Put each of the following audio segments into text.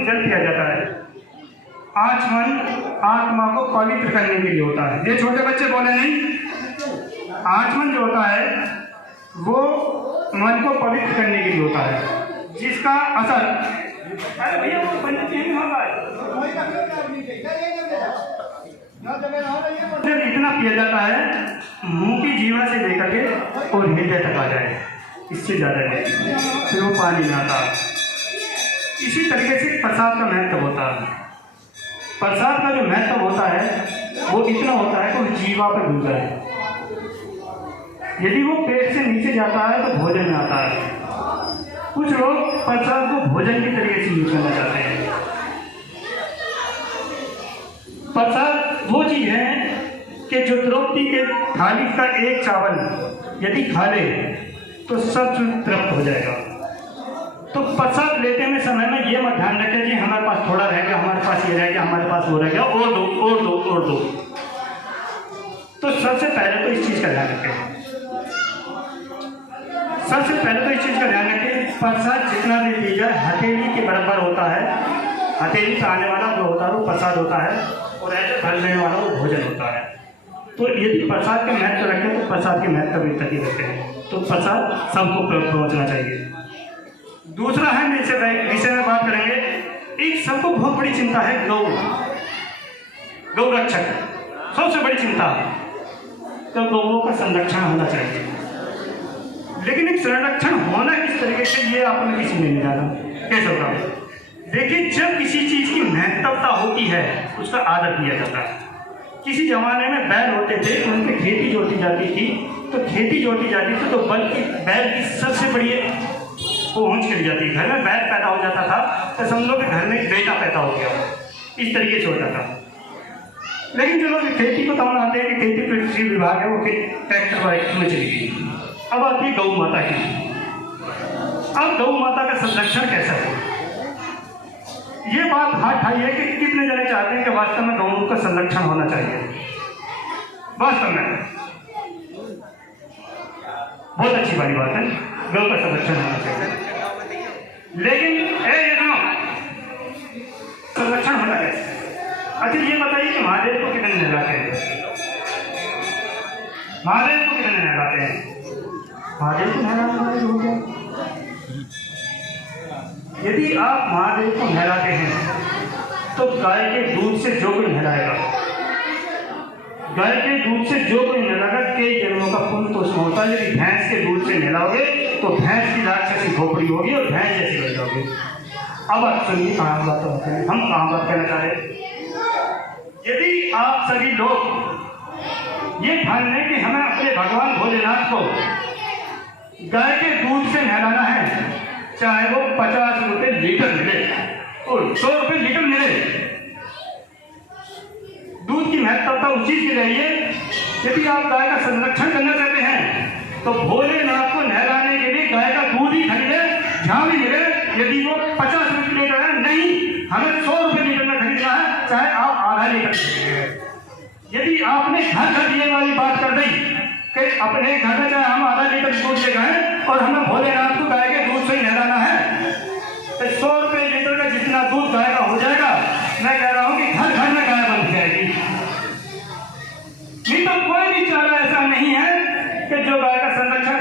आचमन जल पिया जाता है। आचमन आत्मा को पवित्र करने के लिए होता है। ये छोटे बच्चे बोले नहीं, आचमन जो होता है वो मन को पवित्र करने के लिए होता है, जिसका असर अरे भैया वो पंडित नहीं होगा इतना पिया जाता है मुंह की जीवा से लेकर के और हृदय तक आ जाए, इससे ज़्यादा नहीं, फिर वो पानी में आता। इसी तरीके से प्रसाद का महत्व होता है। प्रसाद का जो महत्व होता है वो इतना होता है कि वो जीवा पर घुल जाए। यदि वो पेट से नीचे जाता है तो भोजन में आता है। कुछ लोग प्रसाद को भोजन की तरीके से यूज करना चाहते हैं। प्रसाद वो चीज है कि जो द्रौपदी के थाली का एक चावल यदि खा ले तो सब तृप्त हो जाएगा। तो प्रसाद लेते में समय में ये मत ध्यान रखें कि हमारे पास थोड़ा रह गया, हमारे पास ये रह गया, हमारे पास वो रह गया, और दो और दो और दो। तो सबसे पहले तो इस चीज का ध्यान रखें, सबसे पहले तो इस चीज का ध्यान रखें, प्रसाद जितना भी दी जाए हथेली के बराबर होता है। हथेली से आने वाला जो होता है वो प्रसाद होता है, और ऐसे भरने वाला वो भोजन होता है। तो यदि प्रसाद का महत्व रखें तो प्रसाद के महत्व भी तक ही रखते हैं। तो प्रसाद सबको पहुँचना चाहिए। दूसरा है विषय में बात करेंगे, एक सबको बहुत बड़ी चिंता है गौ रक्षक, सबसे बड़ी चिंता। तो गौओं का संरक्षण होना चाहिए, लेकिन एक संरक्षण होना किस तरीके से ये आपने किसी ने नहीं जाना कैसे होगा। देखिए, जब किसी चीज की महत्वता होती है उसका आदर किया जाता है। किसी जमाने में बैल होते थे, उन पर खेती जोती जाती थी, तो खेती जोती जाती थी तो बैल की सबसे बड़ी पहुंच करी जाती है। घर में बैल पैदा हो जाता था तो समझ लो कि घर में एक बेटा पैदा हो गया, इस तरीके से होता था। लेकिन जो लोग खेती को तमाम आते हैं कि खेती कृषि विभाग है, वो ट्रैक्टर में चली गई। अब आती है गौ माता की। अब गौ माता का संरक्षण कैसा है, ये बात हाथ ठाई है कि कितने जने चाहते हैं कि वास्तव में गौ का संरक्षण होना चाहिए। वास्तव में बहुत अच्छी वाली बात है, गौ का संरक्षण होना चाहिए, लेकिन संरक्षण होना कैसे। अच्छा ये बताइए कि महादेव को कितने नहलाते हैं, महादेव को कितने नहलाते हैं। महादेव को नहलाने हो गया। यदि आप महादेव को नहलाते हैं तो गाय के दूध से जो कोई नहलाएगा, गाय के दूध से जो कोई नहलाएगा, कई जन्मों का पुण्य तो उसमें होता है। यदि भैंस के दूध से नहलाओगे तो भैंस की राक्षसी खोपड़ी होगी और भैंस जैसी बन जाओगे। अब आप सुनिए कहाँ बात होते हैं, हम कहाँ बात कहना चाह रहे हैं। यदि आप सभी लोग ये ध्यान लें कि हमें अपने भगवान भोलेनाथ को गाय के दूध से नहलाना है, चाहे वो 50 रुपये लीटर मिले और 100 रुपये लीटर मिले, दूध की महत्वता उस चीज की रही है। यदि आप गाय का संरक्षण करना चाहते हैं तो भोलेनाथ को नहलाने के लिए गाय का दूध ही खरीदे, जहां भी मिले। यदि वो 50 रुपये लीटर है, नहीं, हमें 100 रुपये लीटर में खरीदना है, चाहे आप आधा लीटर। यदि आपने घर ये वाली बात कर दी कि अपने घर में चाहे हम आधा लीटर दूध ले गए और हमें भोलेनाथ को गाय के दूध से ही नहलाना है, तो 100 रुपये लीटर का जितना दूध गाय का हो जाएगा, मैं कह रहा हूं कि घर घर में गाय बन जाएगी। नहीं तो कोई भी चारा ऐसा नहीं है कि जो गाय का संरक्षण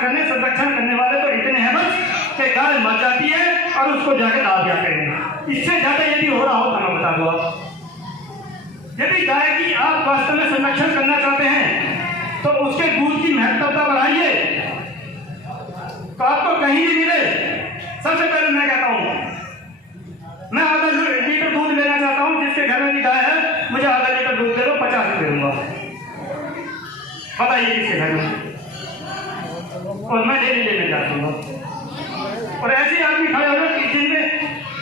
करने वाले तो इतने हैं बस कि गाय मर जाती है और उसको जाके दाब जाते हैं। इससे ज्यादा यदि हो रहा हो तो मैं बता दो आप। यदि गाय की आप वास्तव में संरक्षण करना चाहते हैं तो उसके दूध की महत्वता बढ़ाइए, तो आपको कहीं भी मिले। सबसे पहले मैं कहता हूं, मैं आधा लीटर दूध लेना चाहता हूं, जिसके घर में भी गाय है मुझे आधा लीटर दूध दे दो, 50 रुपये दूंगा। बताइए किसके घर में, और मैं डेली लेने जाता हूँ। और ऐसे आदमी खड़े हो गए कि जिनमें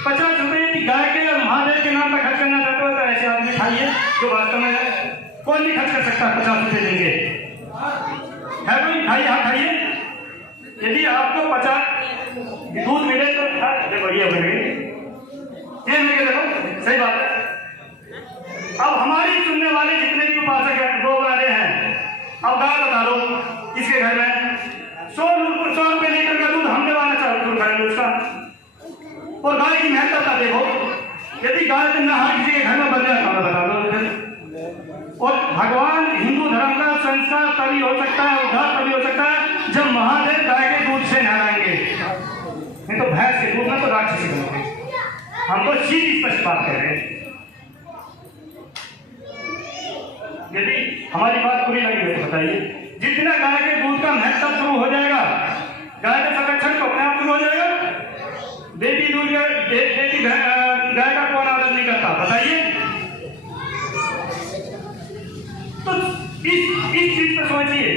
50 रुपये की गाय के और महादेव के नाम पर खर्च करना चाहते हो, तो ऐसे आदमी खाइए जो वास्तव में कोई नहीं खर्च कर सकता। 50 रुपये देंगे है कोई, खाइए, हाँ खाइए। यदि आपको 50 दूध मिले तो बढ़िया बने, ये मेरे देखो सही बात है। अब हमारी सुनने वाले जितने भी उपासक हैं, गौ वाले हैं, अब गाय बता दो किसके घर में 100 रुपये लीटर का दूध हम दिलाना चाहते करेंगे उसका, और गाय की महत्वता देखो। यदि गाय दिन हर किसी के घर में बन जाए तो बता दो फिर। और भगवान हिंदू धर्म का संस्कार तभी हो सकता है, उद्धार तभी हो सकता है जब महादेव गाय के दूध से नहलाएंगे, नहीं तो भैंस के दूध में तो राक्षसी बनोगे। हम तो सीधी स्पष्ट बात कह रहे हैं। यदि हमारी बात पूरी लगी हो तो बताइए, जितना गाय के दूध का महत्व शुरू हो जाएगा, गाय का संरक्षण तो अपने आप शुरू हो जाएगा। देती दूध देती गाय का कौन आदर नहीं करता बताइए। तो इस चीज पर सोचिए,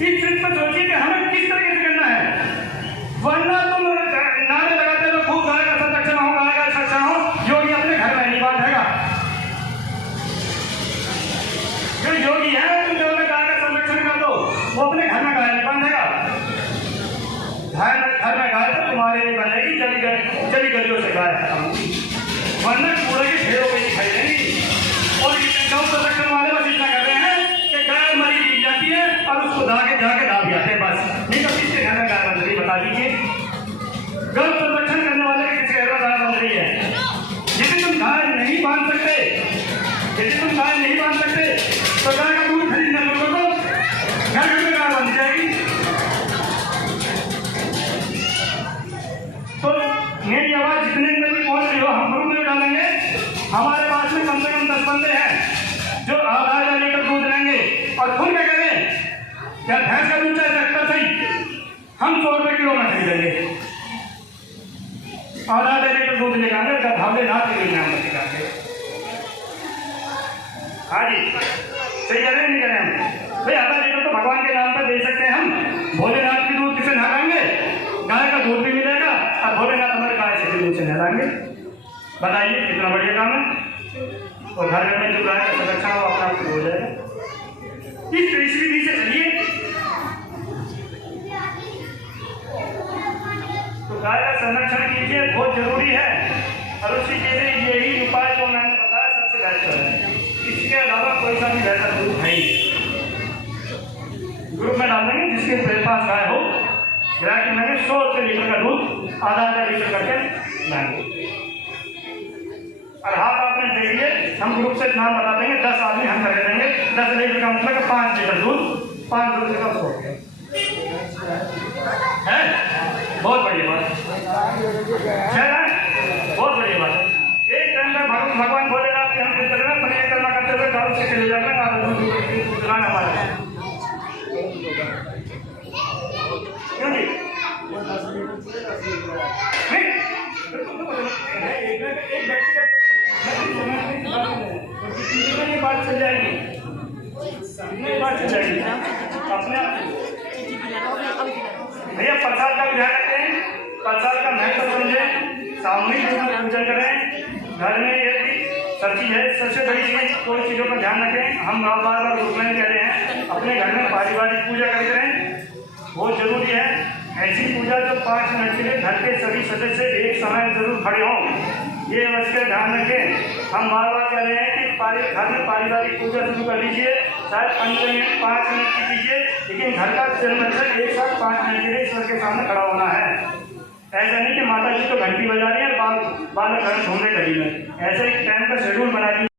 इस चीज पर सोचिए कि हमें किस तरीके से करना है। वरना तुम नारे लगाते हो खूब गाय का संरक्षण हो, गाय का संरक्षण हो, योगी अपने घर में नहीं बांधेगा। जो योगी है तुम जो गाय का संरक्षण कर दो, वो अपने घर में गाय नहीं बांधेगा। घर में गाय तो तुम्हारे लिए बनेगी, चली गलियों से गाय खत्म, वरना पूरे के ढेरों पे दिखाई देंगी। और गौ संरक्षण वाले बस इतना कर रहे हैं कि गाय मरी दी जाती है और उसको जाके दाब जाते हैं बस। नहीं तो किसके घर में गाय बन रही बता दीजिए। गौ संरक्षण करने वाले के किसके घर में गाय बन रही है। यदि तुम गाय नहीं बांध सकते, तो गाय का दूध खरीदना लोगों को घर में गाय बन जाएगी। तो मेरी आवाज जितने में भी पहुंच रही हो, हम ग्रुप में डालेंगे। हमारे पास में कम से कम 10 बंदे हैं जो आधा लीटर दूध लेंगे और खुद क्या करें, क्या भैंस का दूध चाहे सकता सही, हम 100 रुपए किलो में खरीदेंगे। आधा लीटर दूध ले जाएंगे, भोलेनाथ के नाम पर जाएंगे। हाँ जी, सही करें नहीं करें हम भाई। आधा लीटर तो भगवान के नाम पर दे सकते हैं हम। भोलेनाथ की दूध किसे नहलाएंगे, गाय का दूध भी मिलेगा और भोलेनाथ हमारे गाय से दूध से नहलाएंगे। बताइए कितना बढ़िया काम है। और घर में जो गाय का संरक्षण हो अपना आप हो जाएगा। इस विधि से चलिए तो गाय का संरक्षण कीजिए, बहुत जरूरी है। और उसी के लिए यही उपाय जो मैंने बताया सबसे बेहतर है। इसके अलावा कोई सा भी बेहतर दूध है ही। ग्रुप में डाल देंगे जिसके मेरे पास गाय हो, ग्राहक मैंने 100 रुपये लीटर का दूध आधा लीटर करके लाएंगे। और हाथ आपने दे दिए, हम ग्रुप से नाम बता देंगे, 10 आदमी हम कर देंगे। 10 लीटर का मतलब 5 लीटर दूध, 5 लीटर का 100 है। बहुत बढ़िया बात है, बहुत बढ़िया बात है। एक टाइम में भगवान बोलेगा कि हम पनीर करना करते हुए गाँव से चले जाते दुकान हमारे क्यों जी एक बात चल जाएगी, बात चल जाएगी अपने भैया। प्रसाद का भी ध्यान रखें, प्रसाद का महत्व समझें, सामूहिक रूप में पूजन करें। घर में ये सब चीज है, सबसे बड़ी चीज कोई चीज़ों का ध्यान रखें। हम बार ग्रुप में कह रहे हैं अपने घर में पारिवारिक पूजा करते रहें, बहुत जरूरी है। ऐसी पूजा जो 5 मिनट के लिए घर के सभी सदस्य एक समय जरूर खड़े हों, ये अवश्य ध्यान रखें। हम बार कह रहे हैं कि घर में पारिवारिक पूजा शुरू कर लीजिए, शायद 15 मिनट 5 मिनट की कीजिए, लेकिन घर का जन्मदिन एक साथ 5 मिनट के लिए ईश्वर के सामने खड़ा होना है। ऐसा नहीं कि माता जी तो घंटी बजा रही है और बालक घर ढूंढे गली में। ऐसे एक टाइम का शेड्यूल बना